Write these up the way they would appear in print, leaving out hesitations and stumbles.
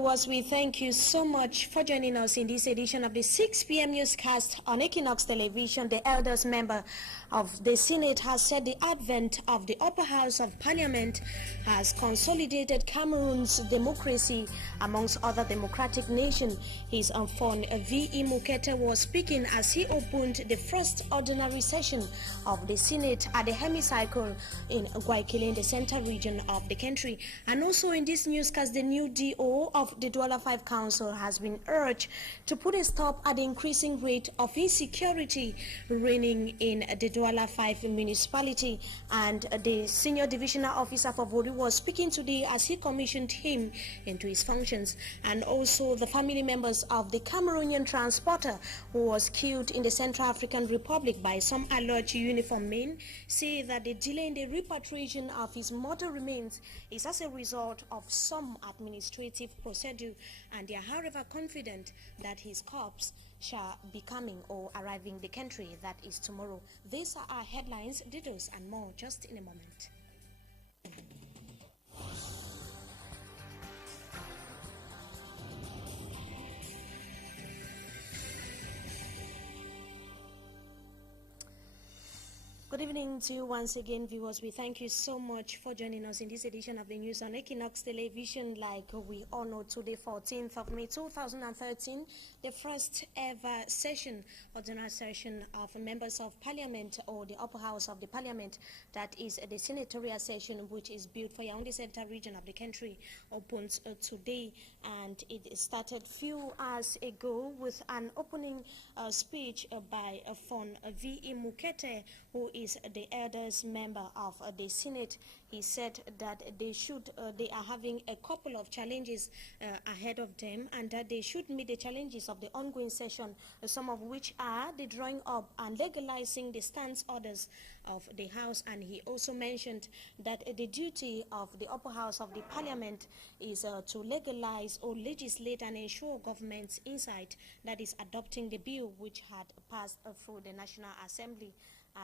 Viewers, we thank you so much for joining us in this edition of the 6 p.m. newscast on Equinox Television. The eldest member of the Senate has said the advent of the upper house of parliament has consolidated Cameroon's democracy amongst other democratic nations. His Anfon V.E. Mukete was speaking as he opened the first ordinary session of the Senate at the hemicycle in Guayaquil in the central region of the country. And also in this newscast, the new DO of the Douala 5 Council has been urged to put a stop at the increasing rate of insecurity reigning in the Douala 5 municipality. And the senior divisional officer for Vori was speaking today as he commissioned him into his functions. And also the family members of the Cameroonian transporter who was killed in the Central African Republic by some alleged uniformed men say that the delay in the repatriation of his mortal remains is as a result of some administrative procedure, and they are however confident that his corpse shall be coming or arriving the country, that is tomorrow. These are our headlines, details and more just in a moment. Good evening to you once again, viewers. We thank you so much for joining us in this edition of the news on Equinox Television. Like we all know, today, 14th of May 2013, the first ever session, ordinary session of members of parliament, or the upper house of the parliament, that is the senatorial session, which is built for Yaoundé Central region of the country, opens today. And it started few hours ago with an opening speech by Anfon V.E. Mukete, who is the eldest member of the Senate. He said that they are having a couple of challenges ahead of them, and that they should meet the challenges of the ongoing session, some of which are the drawing up and legalizing the stance orders of the House. And he also mentioned that the duty of the upper house of the parliament is to legalize or legislate and ensure government's insight, that is adopting the bill which had passed through the National Assembly.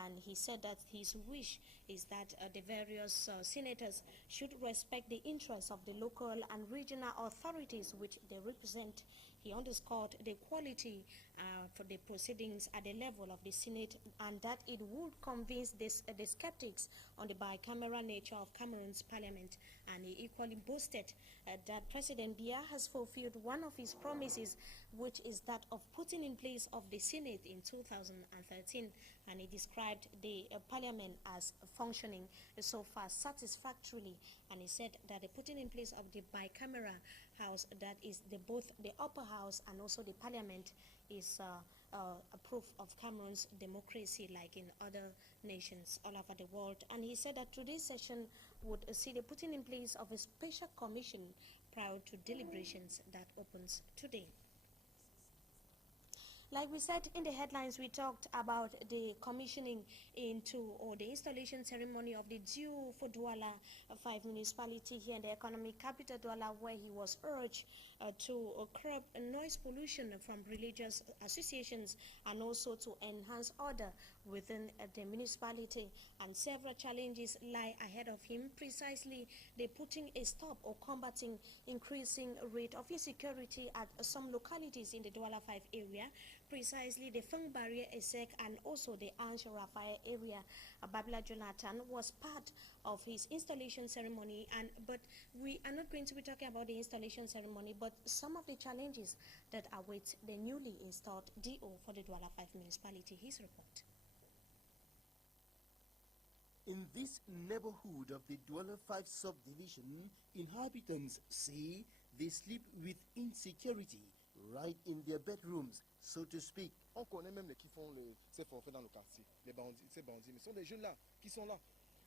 And he said that his wish is that the various senators should respect the interests of the local and regional authorities which they represent. He underscored the quality for the proceedings at the level of the Senate, and that it would convince the skeptics on the bicameral nature of Cameroon's parliament. And he equally boasted that President Biya has fulfilled one of his promises, which is that of putting in place of the Senate in 2013. And he described the parliament as functioning so far satisfactorily. And he said that the putting in place of the bicameral house, that is both the upper house and also the parliament, is a proof of Cameroon's democracy like in other nations all over the world. And he said that today's session would see the putting in place of a special commission prior to deliberations that opens today. Like we said in the headlines, we talked about the commissioning into or the installation ceremony of the DO for Douala 5 municipality here in the economic capital Douala, where he was urged to curb noise pollution from religious associations and also to enhance order within the municipality. And several challenges lie ahead of him, precisely the putting a stop or combating increasing rate of insecurity at some localities in the Douala 5 area, precisely the Feng Barrier Esek and also the Ange Raphael area. Babla Jonathan was part of his installation ceremony, but we are not going to be talking about the installation ceremony, but some of the challenges that await the newly installed DO for the Douala 5 municipality. His report. In this neighborhood of the Douala 5 subdivision, inhabitants say they sleep with insecurity right in their bedrooms, so to speak. On connaît même les qui font ces forfaits dans le quartier, les bandits, ces bandits, mais ce sont des jeunes là qui sont là.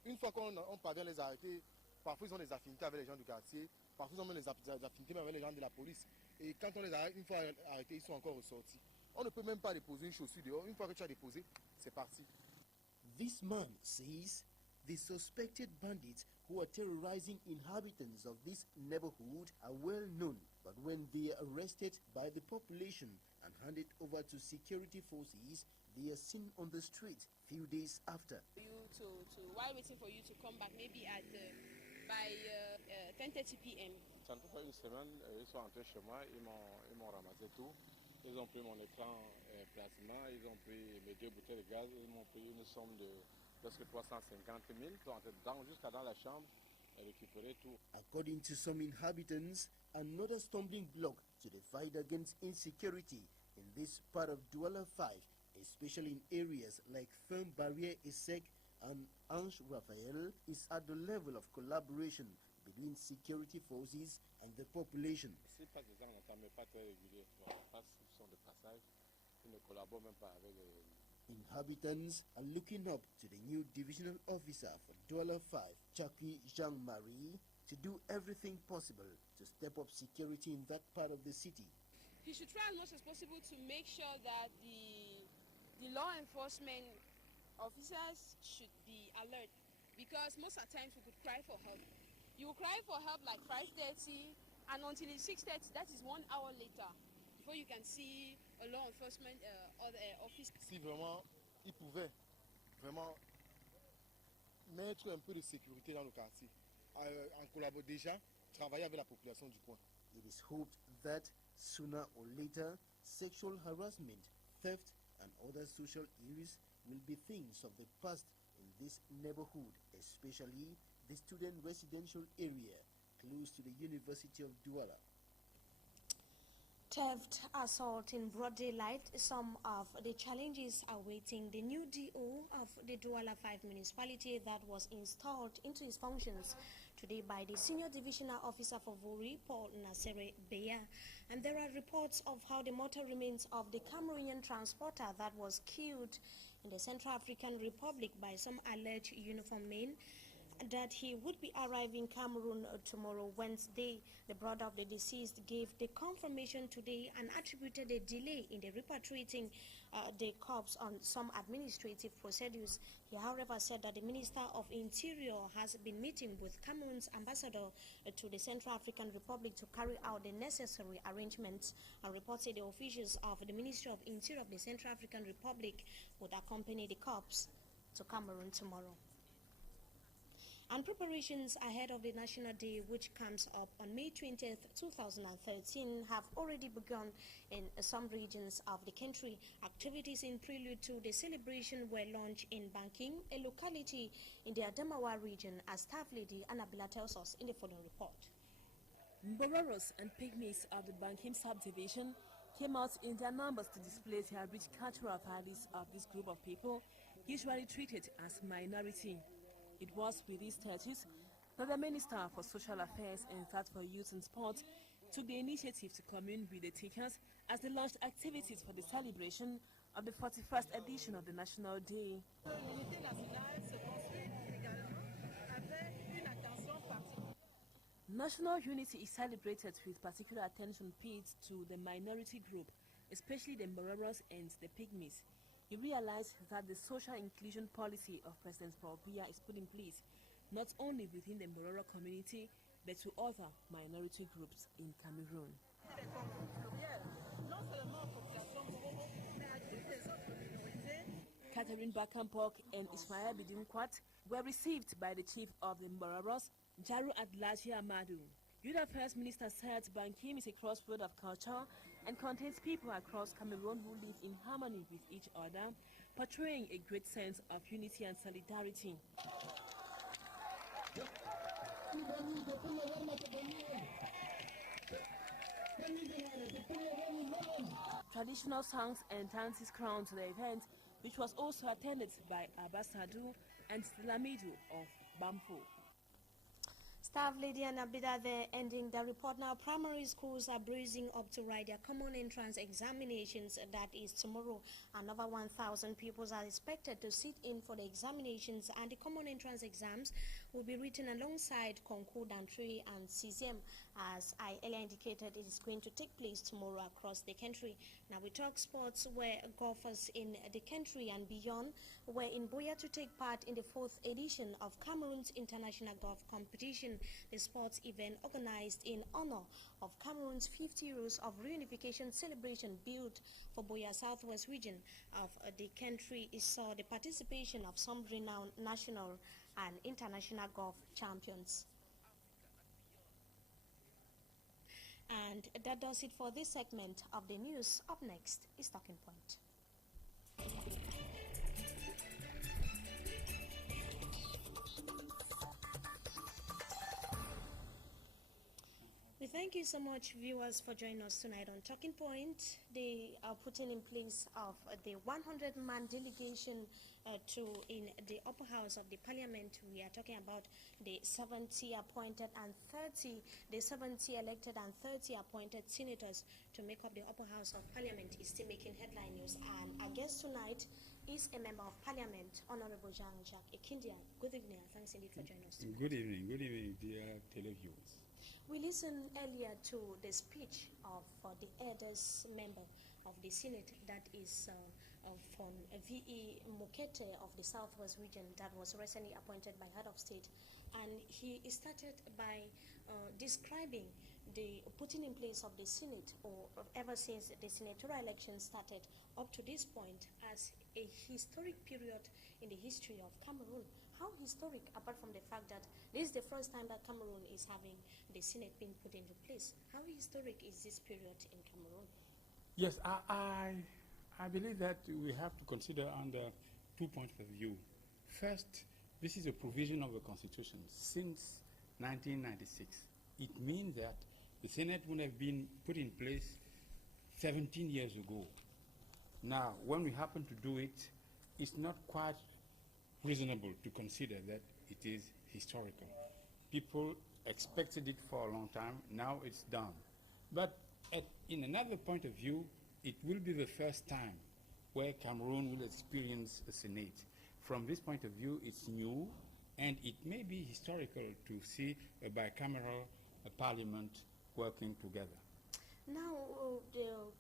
Une fois qu'on parvient à les arrêter, parfois ils ont des affinités avec les gens du quartier, parfois ils ont même des affinités avec les gens de la police. Et quand on les arrête, une fois arrêtés, ils sont encore ressortis. On ne peut même pas déposer une chaussure dehors. Une fois que tu as déposé, c'est parti. This man says the suspected bandits who are terrorizing inhabitants of this neighborhood are well known, but when they are arrested by the population and handed over to security forces, they are seen on the street few days after. While waiting for you to come back, maybe at by 10:30 p.m. Ça ne fait pas une semaine, ils sont entrés chez moi, ils m'ont ramassé tout. Ils ont pris mon écran plasma, ils ont pris mes 2 bouteilles de gaz, ils m'ont pris une somme de presque 350 000. Ils sont entrés jusqu'à dans la chambre et récupéré tout. According to some inhabitants, another stumbling block to the fight against insecurity in this part of Douala 5, especially in areas like Firm Barrier Isek and Ange Raphael, is at the level of collaboration between security forces and the population. Ici, pas des gens n'entendent pas très réguliers. Ils sont de passage, ils ne collaborent même pas avec les... Inhabitants are looking up to the new divisional officer for Douala 5, Chaki Jean-Marie, to do everything possible to step up security in that part of the city. He should try as much as possible to make sure that the law enforcement officers should be alert, because most of the times we could cry for help. You will cry for help like 5:30, and until it's 6:30, that is 1 hour later, before you can see a law enforcement officer. Si vraiment ils pouvaient vraiment mettre un peu de sécurité dans le quartier, en collaborant déjà, travailler avec la population du coin. It is hoped that sooner or later, sexual harassment, theft, and other social ills will be things of the past in this neighborhood, especially the student residential area close to the University of Douala. Theft, assault in broad daylight, some of the challenges awaiting the new DO of the Douala 5 municipality that was installed into its functions today by the Senior Divisional Officer for Vori, Paul Nasere Beya. And there are reports of how the mortal remains of the Cameroonian transporter that was killed in the Central African Republic by some alleged uniformed men, that he would be arriving Cameroon tomorrow, Wednesday. The brother of the deceased gave the confirmation today and attributed a delay in the repatriating the corpse on some administrative procedures. He, however, said that the Minister of Interior has been meeting with Cameroon's ambassador to the Central African Republic to carry out the necessary arrangements, and reported the officials of the Ministry of Interior of the Central African Republic would accompany the corpse to Cameroon tomorrow. And preparations ahead of the National Day, which comes up on May 20th, 2013, have already begun in some regions of the country. Activities in prelude to the celebration were launched in Banking, a locality in the Adamawa region, as Staff Lady Annabella tells us in the following report. Mbororos and pygmies of the Bankim subdivision came out in their numbers to display their rich cultural values of this group of people, usually treated as minority. It was with this status that the Minister for Social Affairs and that for Youth and Sport took the initiative to commune with the takers as they launched activities for the celebration of the 41st edition of the National Day. National unity is celebrated with particular attention paid to the minority group, especially the Mbororos and the pygmies. He realized that the social inclusion policy of President Paul Biya is put in place not only within the Mbororo community but to other minority groups in Cameroon. Catherine Bakampok and Ismail Bidinkwat were received by the chief of the Mbororos, Jaru Adlaji Amadou. Youth Affairs Minister said Bankim is a crossroad of culture and contains people across Cameroon who live in harmony with each other, portraying a great sense of unity and solidarity. Traditional songs and dances crowned the event, which was also attended by Abbasadu and Lamidu of Bamfo. Staff Lady Annabella there ending the report. Now, primary schools are bracing up to write their common entrance examinations. That is tomorrow. Another 1,000 pupils are expected to sit in for the examinations, and the common entrance exams will be written alongside concours d'entrée and sixième. As I earlier indicated, it is going to take place tomorrow across the country. Now we talk sports, where golfers in the country and beyond were in Buea to take part in the 4th edition of Cameroon's International Golf Competition, the sports event organized in honor of Cameroon's 50 years of reunification celebration built for Buea Southwest region of the country. It saw the participation of some renowned national and international golf champions. And that does it for this segment of the news. Up next is Talking Point. We thank you so much, viewers, for joining us tonight on Talking Point. They are putting in place of the 100-man delegation in the upper house of the parliament. We are talking about the 70 appointed and 30, the 70 elected and 30 appointed senators to make up the upper house of parliament is still making headline news. And our guest tonight is a member of parliament, Honorable Jean-Jacques Ekindia. Good evening, and thanks indeed for joining us tonight. Good evening, dear televiewers. We listened earlier to the speech of the eldest member of the Senate, that is from V.E. Mukete of the Southwest region, that was recently appointed by head of state. And he started by describing the putting in place of the Senate, or ever since the senatorial election started up to this point, as a historic period in the history of Cameroon. How historic, apart from the fact that this is the first time that Cameroon is having the Senate being put into place? How historic is this period in Cameroon? Yes, I believe that we have to consider under 2 points of view. First, this is a provision of the Constitution since 1996. It means that the Senate would have been put in place 17 years ago. Now, when we happen to do it, it's not quite reasonable to consider that it is historical. People expected it for a long time. Now it's done. But in another point of view, it will be the first time where Cameroon will experience a Senate. From this point of view, it's new, and it may be historical to see a bicameral parliament working together. Now,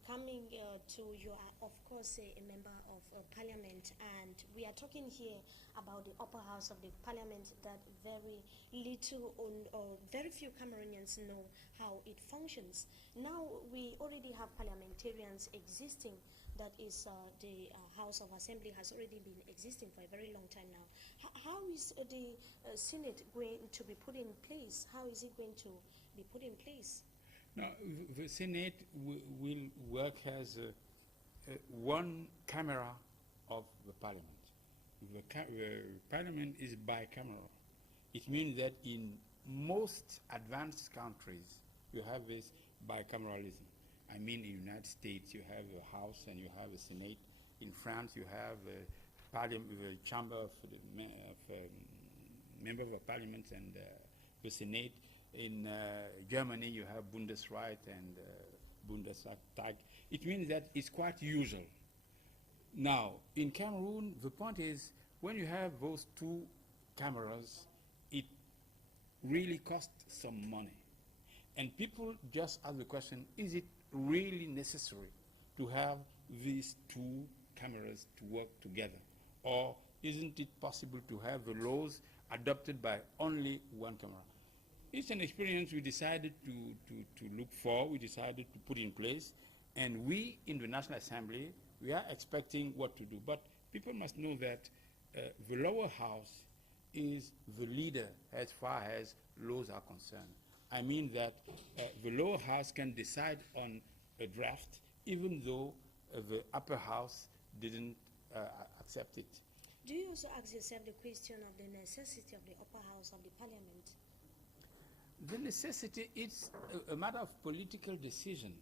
coming to you are, of course, a member of parliament, and we are talking here about the upper house of the parliament that very little or very few Cameroonians know how it functions. Now, we already have parliamentarians existing. That is, the House of Assembly has already been existing for a very long time now. How is the Senate going to be put in place? How is it going to be put in place? Now, the Senate will work as one camera of the Parliament. The Parliament is bicameral. It means that in most advanced countries, you have this bicameralism. I mean, in the United States, you have a House and you have a Senate. In France, you have the Chamber of Members of Parliament and the Senate. In Germany, you have Bundesrat and Bundestag. It means that it's quite usual. Now, in Cameroon, the point is, when you have those two cameras, it really costs some money. And people just ask the question, is it really necessary to have these two cameras to work together? Or isn't it possible to have the laws adopted by only one camera? It's an experience we decided to look for, we decided to put in place, and we in the National Assembly, we are expecting what to do. But people must know that the lower house is the leader as far as laws are concerned. I mean that the lower house can decide on a draft even though the upper house didn't accept it. Do you also ask yourself the question of the necessity of the upper house of the parliament? The necessity is a matter of political decision.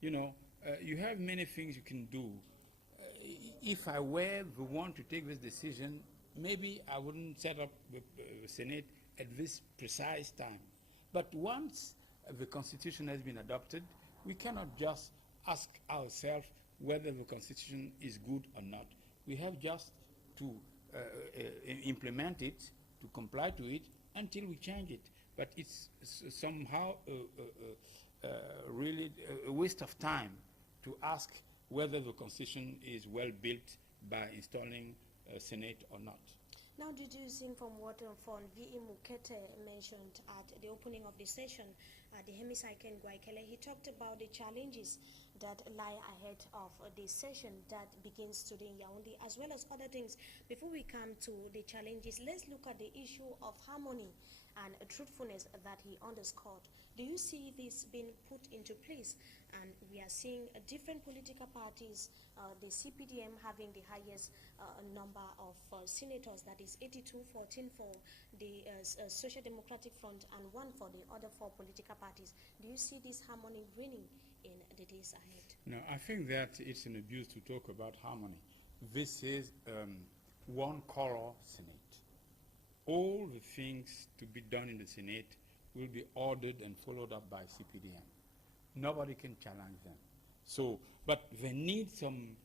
You know, you have many things you can do. If I were the one to take this decision, maybe I wouldn't set up the Senate at this precise time. But once the Constitution has been adopted, we cannot just ask ourselves whether the Constitution is good or not. We have just to implement it, to comply to it, until we change it. But it's somehow really a waste of time to ask whether the Constitution is well built by installing a Senate or not. Now, deducing from what V.E. Mukete mentioned at the opening of the session at the Hemicycle in Guayaquil, he talked about the challenges that lie ahead of the session that begins today in Yaoundé, as well as other things. Before we come to the challenges, let's look at the issue of harmony and truthfulness that he underscored. Do you see this being put into place? And we are seeing different political parties, the CPDM having the highest number of senators, that is 82, 14 for the Social Democratic Front and 1 for the other 4 political parties. Do you see this harmony reigning in the days ahead? No, I think that it's an abuse to talk about harmony. This is one color Senate. All the things to be done in the Senate will be ordered and followed up by CPDM. Nobody can challenge them. So, but they need some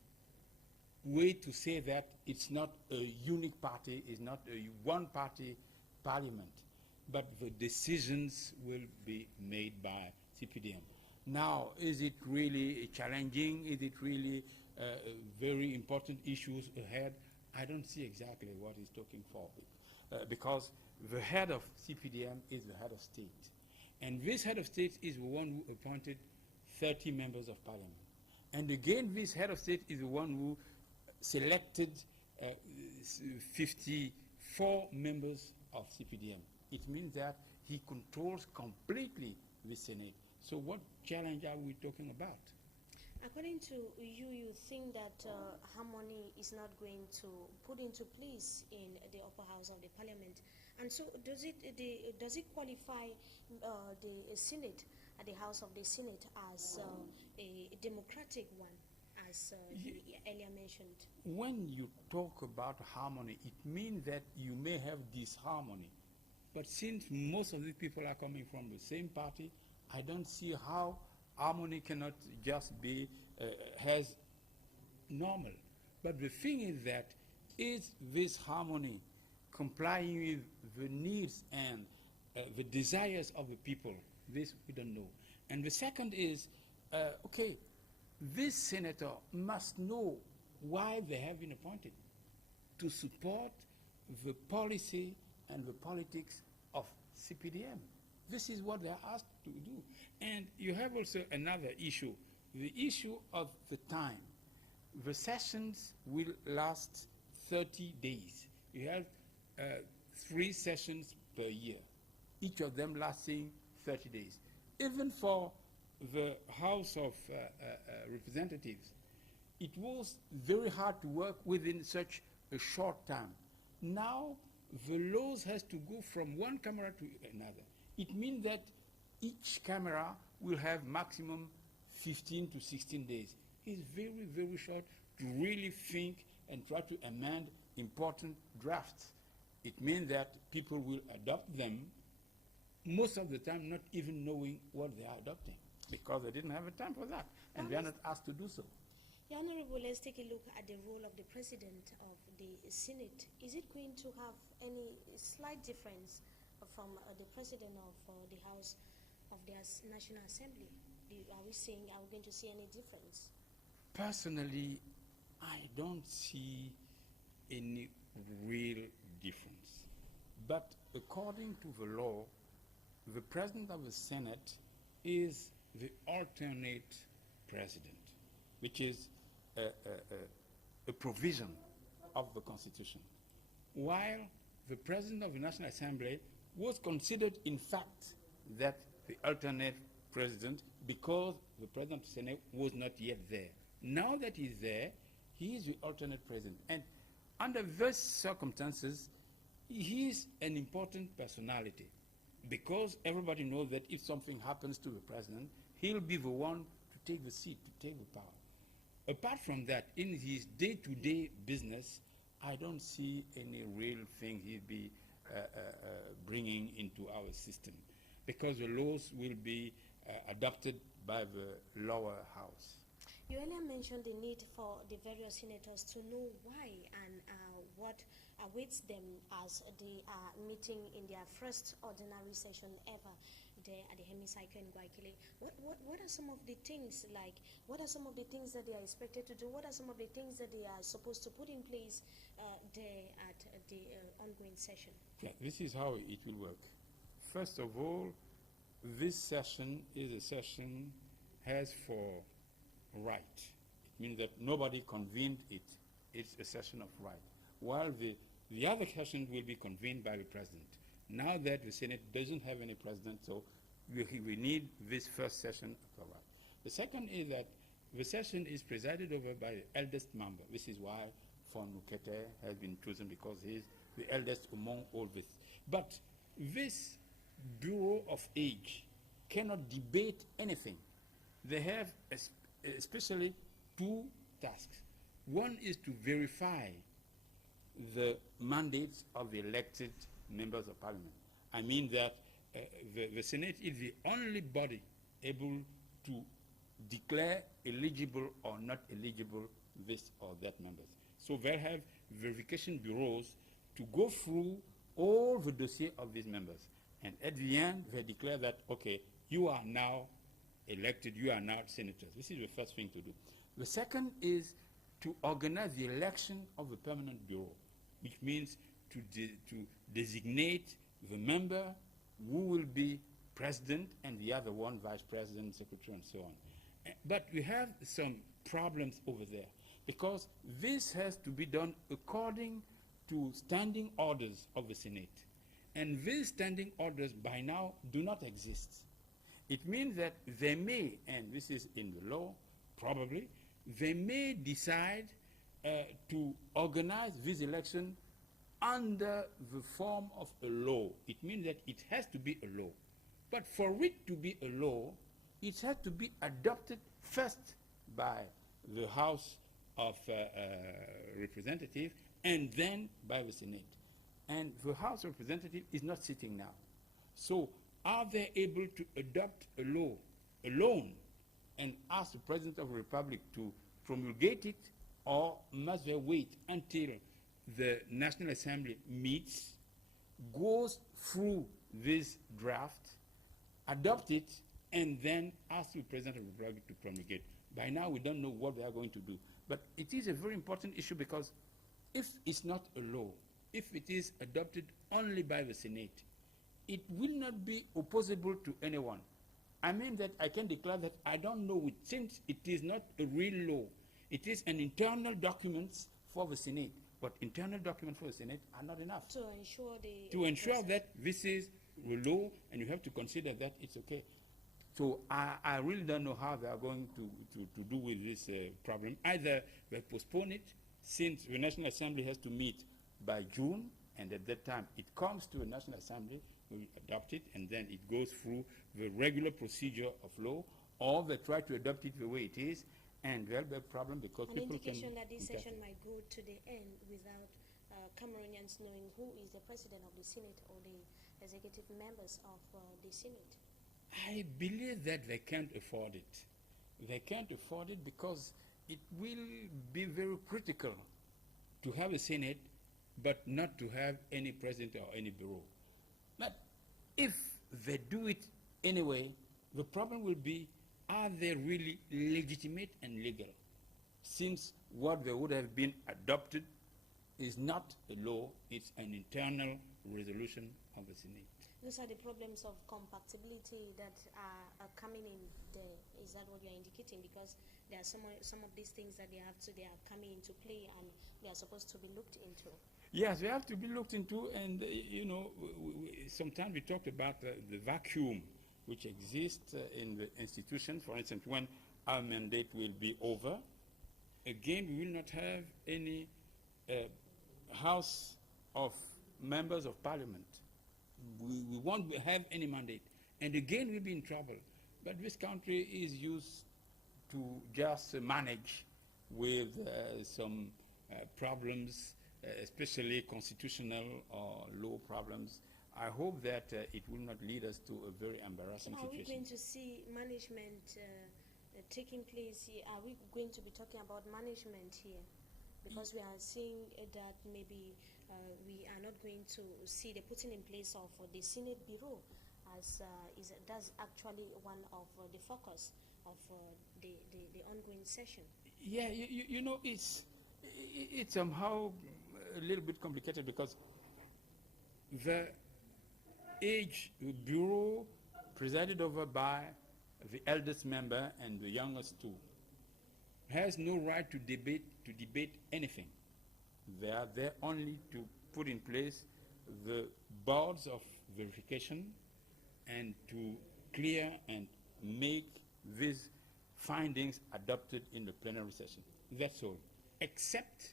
way to say that it's not a unique party, it's not a one-party parliament, but the decisions will be made by CPDM. Now, is it really challenging? Is it really very important issues ahead? I don't see exactly what he's talking for, because the head of CPDM is the head of state. And this head of state is the one who appointed 30 members of parliament. And again, this head of state is the one who selected 54 members of CPDM. It means that he controls completely the Senate. So what challenge are we talking about? According to you, you think that harmony is not going to put into place in the upper house of the parliament, and so does it qualify the Senate, the House of the Senate, as a democratic one, as you earlier mentioned? When you talk about harmony, it means that you may have disharmony, but since most of these people are coming from the same party, I don't see how harmony cannot just be as normal. But the thing is that, is this harmony complying with the needs and the desires of the people? This we don't know. And the second is, okay, this senator must know why they have been appointed, to support the policy and the politics of CPDM. This is what they are asked to do. And you have also another issue, the issue of the time. The sessions will last 30 days. You have 3 sessions per year, each of them lasting 30 days. Even for the House of Representatives, it was very hard to work within such a short time. Now, the laws has to go from one camera to another. It means that each camera will have maximum 15 to 16 days. It's very, very short to really think and try to amend important drafts. It means that people will adopt them, most of the time not even knowing what they are adopting, because they didn't have a time for that, and they are not asked to do so. Yeah, Honorable, let's take a look at the role of the President of the Senate. Is it going to have any slight difference from the President of the House of the National Assembly? Are we going to see any difference? Personally, I don't see any real difference. But according to the law, the President of the Senate is the alternate President, which is a provision of the Constitution. While the President of the National Assembly was considered, in fact, that the alternate President, because the President of the Senate was not yet there. Now that he's there, he is the alternate President. And under those circumstances, he is an important personality, because everybody knows that if something happens to the President, he'll be the one to take the seat, to take the power. Apart from that, in his day-to-day business, I don't see any real thing he'll be bringing into our system, because the laws will be adopted by the lower house. You earlier mentioned the need for the various senators to know why and what awaits them as they are meeting in their first ordinary session ever there at the Hemicycle in Guayaquil. What are some of the things, like, what are some of the things that they are expected to do? What are some of the things that they are supposed to put in place there at the ongoing session? Yeah, this is how it will work. First of all, this session is a session has for right. It means that nobody convened it. It's a session of right. While the other session will be convened by the president. Now that the Senate doesn't have any president, so we need this first session of the right. The second is that the session is presided over by the eldest member. This is why Von Mukete has been chosen, because he is the eldest among all this. But this Bureau of Age cannot debate anything. They have especially two tasks. One is to verify the mandates of the elected members of parliament. I mean that the Senate is the only body able to declare eligible or not eligible this or that members. So they have verification bureaus to go through all the dossier of these members. And at the end, they declare that, okay, you are now elected, you are now senators. This is the first thing to do. The second is to organize the election of the permanent bureau, which means to designate the member who will be president and the other one vice president, secretary, and so on. But we have some problems over there, because this has to be done according to standing orders of the Senate. And these standing orders by now do not exist. It means that they may, and this is in the law probably, they may decide to organize this election under the form of a law. It means that it has to be a law. But for it to be a law, it has to be adopted first by the House of Representatives and then by the Senate. And the House of Representatives is not sitting now. So are they able to adopt a law alone and ask the President of the Republic to promulgate it, or must they wait until the National Assembly meets, goes through this draft, adopt it, and then ask the President of the Republic to promulgate? By now, we don't know what they are going to do. But it is a very important issue, because if it's not a law, if it is adopted only by the Senate, it will not be opposable to anyone. I mean that I can declare that I don't know it, since it is not a real law. It is an internal document for the Senate, but internal documents for the Senate are not enough. To ensure that this is the law, and you have to consider that it's okay. So I really don't know how they are going to do with this problem. Either they postpone it, since the National Assembly has to meet by June, and at that time it comes to the National Assembly, we adopt it, and then it goes through the regular procedure of law, or they try to adopt it the way it is, and there'll be a problem, because an people indication can that this session might go to the end without Cameroonians knowing who is the president of the Senate or the executive members of the Senate. I believe that they can't afford it. They can't afford it because it will be very critical to have a Senate, but not to have any president or any bureau. But if they do it anyway, the problem will be, are they really legitimate and legal? Since what they would have been adopted is not a law, it's an internal resolution of the Senate. Those are the problems of compatibility that are coming in there. Is that what you're indicating? Because there are some of these things that they are coming into play, and they are supposed to be looked into. Yes, they have to be looked into, and sometimes we talked about the vacuum which exists in the institution. For instance, when our mandate will be over, again, we will not have any House of Members of Parliament. We won't have any mandate. And again, we'll be in trouble. But this country is used to just manage with some problems, especially constitutional or law problems. I hope that it will not lead us to a very embarrassing situation. Are we going to see management taking place here? Are we going to be talking about management here? Because we are seeing that maybe we are not going to see the putting in place of the Senate Bureau, as that's actually one of the focus of the ongoing session. Yeah, it's somehow a little bit complicated, because the Age Bureau, presided over by the eldest member and the youngest two, has no right to debate anything. They are there only to put in place the boards of verification and to clear and make these findings adopted in the plenary session. That's all. Except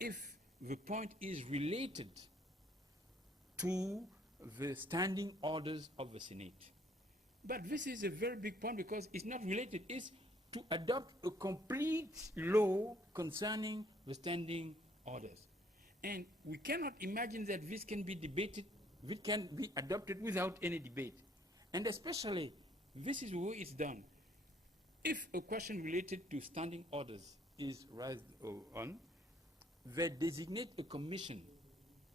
if the point is related to the standing orders of the Senate. But this is a very big point because it's not related. It's to adopt a complete law concerning the standing orders. And we cannot imagine that this can be debated, this can be adopted without any debate. And especially, this is the way it's done. If a question related to standing orders is raised on, they designate a commission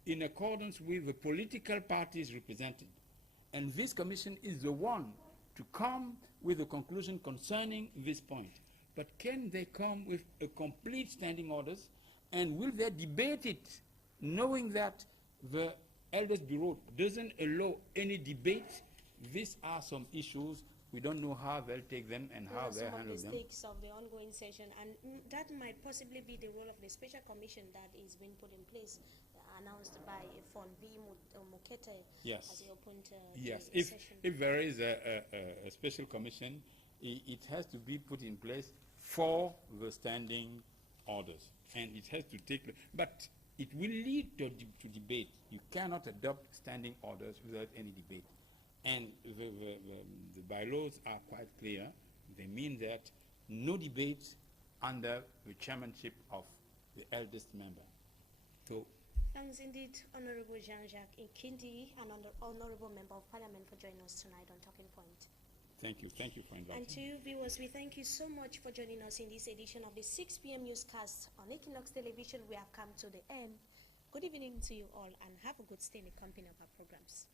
in accordance with the political parties represented. And this commission is the one to come with a conclusion concerning this point. But can they come with a complete standing orders, and will they debate it, knowing that the Elders Bureau doesn't allow any debate? These are some issues. We don't know how they'll take them and how they'll handle them. Some of the stakes of the ongoing session, and that might possibly be the role of the special commission that is being put in place, announced by Fonbi Mukete as he opened the session. If there is a special commission, it has to be put in place for the standing orders, and it has to take. But it will lead to debate. You cannot adopt standing orders without any debate. And the bylaws are quite clear. They mean that no debates under the chairmanship of the eldest member. So, thanks indeed, Honorable Jean-Jacques Ikindi, an Honorable Member of Parliament, for joining us tonight on Talking Point. Thank you for inviting me. And to you viewers, we thank you so much for joining us in this edition of the 6 p.m. newscast on Equinox Television. We have come to the end. Good evening to you all, and have a good stay in the company of our programs.